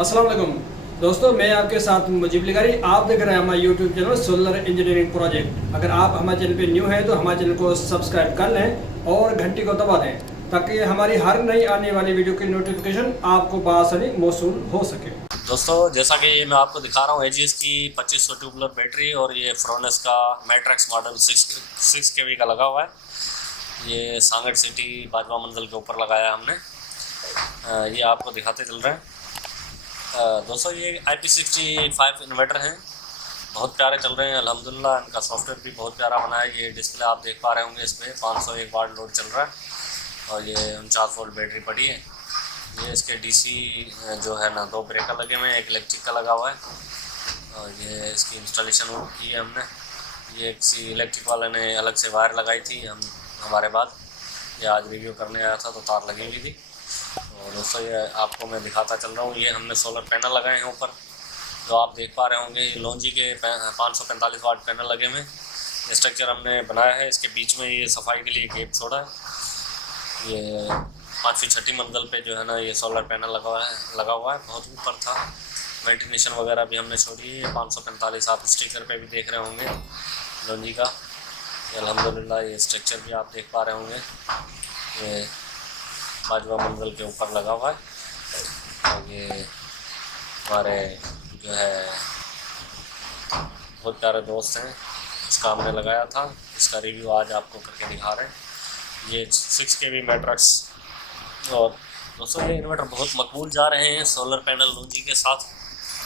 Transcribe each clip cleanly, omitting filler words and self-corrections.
अस्सलाम वालेकुम दोस्तों, मैं आपके साथ मुजीब लिगारी। आप देख रहे हैं हमारा YouTube channel solar engineering project. अगर आप हमारे चैनल पे न्यू हैं तो हमारे चैनल को सब्सक्राइब कर लें और घंटी को दबा दें ताकि हमारी हर नई आने वाली वीडियो की नोटिफिकेशन आपको बआसानी मौसूल हो सके। दोस्तों, जैसा कि ये मैं आपको दिखा रहा हूँ एजीएस की 2500 ट्यूबुलर बैटरी और ये फ्रोनेस का मैट्रिक्स मॉडल 6 केवी का लगा हुआ है। ये सांगड़ सिटी बाजवा मंजिल के ऊपर लगाया है हमने। ये आपको दिखाते चल रहे हैं। दोस्तों, ये IP65 इन्वर्टर हैं, बहुत प्यारे चल रहे हैं अल्हम्दुलिल्लाह। इनका सॉफ्टवेयर भी बहुत प्यारा बना है। ये डिस्प्ले आप देख पा रहे होंगे, इसमें 501 वाट लोड चल रहा है और ये 49 वोल्ट बैटरी पड़ी है। ये इसके डीसी जो है ना, 2 ब्रेकर लगे हुए हैं, एक इलेक्ट्रिक का लगा हुआ है और ये इसकी इंस्टॉलेशन की है हमने। ये किसी इलेक्ट्रिक वाले ने अलग से वायर लगाई थी हमारे बाद। ये आज रिव्यू करने आया था तो तार लगी हुई थी। और दोस्तों, ये आपको मैं दिखाता चल रहा हूँ। ये हमने सोलर पैनल लगाए हैं ऊपर, जो आप देख पा रहे होंगे। लॉन्जी के 545 वाट पैनल लगे हुए हैं। स्ट्रक्चर हमने बनाया है, इसके बीच में ये सफाई के लिए गैप छोड़ा है। ये 5वीं 6ठी मंजिल पे जो है ना, ये सोलर पैनल लगा हुआ है। बहुत ऊपर था। वेंटिलेशन वगैरह भी हमने छोड़ी है। 545 आप स्टिकर पे भी देख रहे होंगे लॉन्जी का। ये अल्हम्दुलिल्लाह ये स्ट्रक्चर भी आप देख पा रहे होंगे। ये बाजवा मंजिल के ऊपर लगा हुआ है और ये हमारे जो है बहुत प्यारे दोस्त हैं, इसका हमने लगाया था। इसका रिव्यू आज आपको करके दिखा रहे हैं। ये 6 केवी मैट्रिक्स। और दोस्तों, ये इन्वर्टर बहुत मकबूल जा रहे हैं सोलर पैनल लॉन्जी के साथ।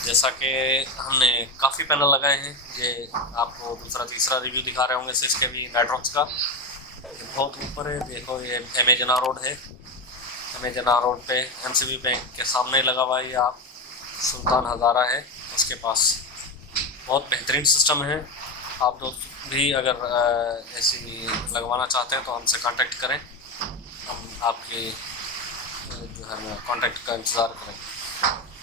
जैसा कि हमने काफ़ी पैनल लगाए हैं। ये आपको दूसरा तीसरा रिव्यू दिखा रहे होंगे 6 केवी मैट्रिक्स का। ये बहुत ऊपर है। देखो, ये एमेजना रोड है। एमेजना रोड पे MCB बैंक के सामने लगा हुआ है। ये आप सुल्तान हज़ारा है उसके पास। बहुत बेहतरीन सिस्टम है। आप दोस्त भी अगर ऐसी लगवाना चाहते हैं तो हमसे कांटेक्ट करें। हम आपकी जो है ना कांटेक्ट का इंतज़ार करेंगे।